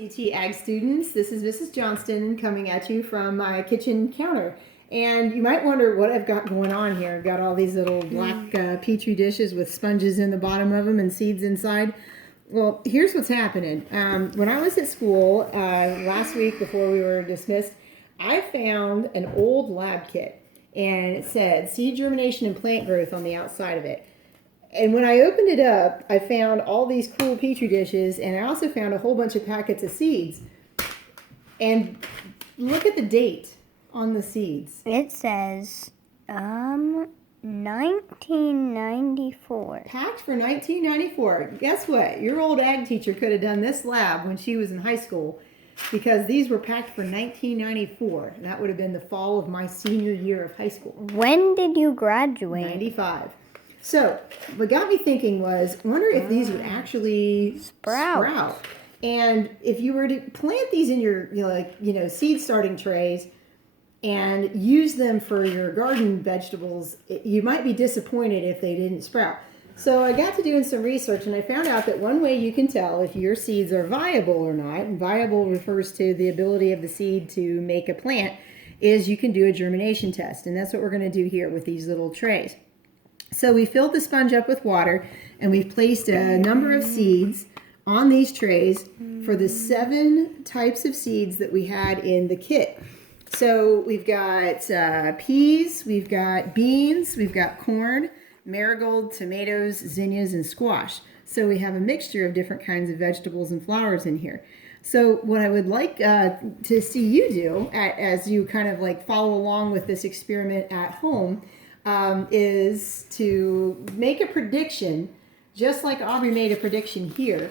CT Ag students, this is Mrs. Johnston coming at you from my kitchen counter. And you might wonder what I've got going on here. I've got all these little black Petri dishes with sponges in the bottom of them and seeds inside. Well, here's what's happening. When I was at school last week before we were dismissed, I found an old lab kit, and it said seed germination and plant growth on the outside of it. And when I opened it up, I found all these cool Petri dishes, and I also found a whole bunch of packets of seeds. And look at the date on the seeds. It says 1994. Packed for 1994. Guess what? Your old ag teacher could have done this lab when she was in high school, because these were packed for 1994. And that would have been the fall of my senior year of high school. When did you graduate? 95. So what got me thinking was, I wonder if these would actually sprout. And if you were to plant these in your seed starting trays and use them for your garden vegetables, you might be disappointed if they didn't sprout. So I got to doing some research, and I found out that one way you can tell if your seeds are viable or not, and viable refers to the ability of the seed to make a plant, is you can do a germination test. And that's what we're going to do here with these little trays. So we filled the sponge up with water, and we've placed a number of seeds on these trays for the 7 types of seeds that we had in the kit. So we've got peas, we've got beans, we've got corn, marigold, tomatoes, zinnias, and squash. So we have a mixture of different kinds of vegetables and flowers in here. So what I would like to see you do as you kind of like follow along with this experiment at home is to make a prediction, just like Aubrey made a prediction here.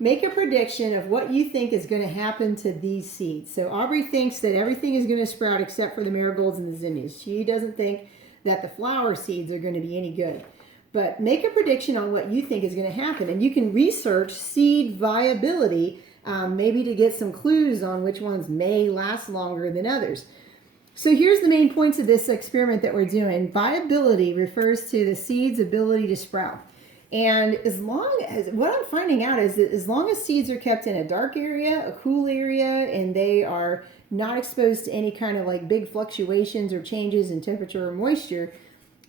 Make a prediction of what you think is going to happen to these seeds. So Aubrey thinks that everything is going to sprout except for the marigolds and the zinnias. She doesn't think that the flower seeds are going to be any good. But make a prediction on what you think is going to happen. And you can research seed viability, maybe to get some clues on which ones may last longer than others. So here's the main points of this experiment that we're doing. Viability refers to the seed's ability to sprout. And as long as, what I'm finding out is that as long as seeds are kept in a dark area, a cool area, and they are not exposed to any kind of like big fluctuations or changes in temperature or moisture,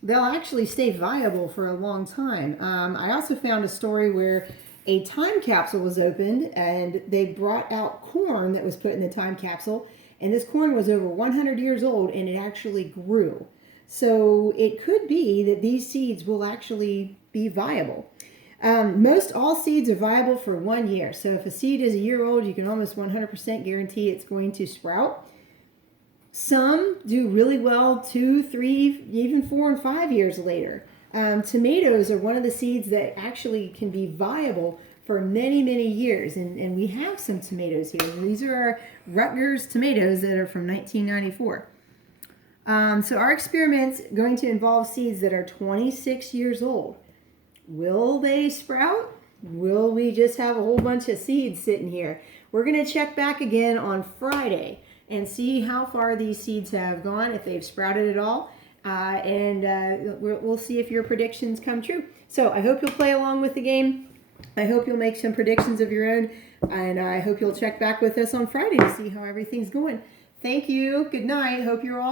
they'll actually stay viable for a long time. I also found a story where a time capsule was opened, and they brought out corn that was put in the time capsule. And this corn was over 100 years old, and it actually grew. So it could be that these seeds will actually be viable. Most all seeds are viable for 1 year. So if a seed is a year old, you can almost 100% guarantee it's going to sprout. Some do really well 2, 3, even 4 and 5 years later. Tomatoes are one of the seeds that actually can be viable for many, many years. And we have some tomatoes here. These are our Rutgers tomatoes that are from 1994. So our experiment's going to involve seeds that are 26 years old. Will they sprout? Will we just have a whole bunch of seeds sitting here? We're going to check back again on Friday and see how far these seeds have gone, if they've sprouted at all. We'll see if your predictions come true. So I hope you'll play along with the game. I hope you'll make some predictions of your own, and I hope you'll check back with us on Friday to see how everything's going. Thank you. Good night. Hope you're all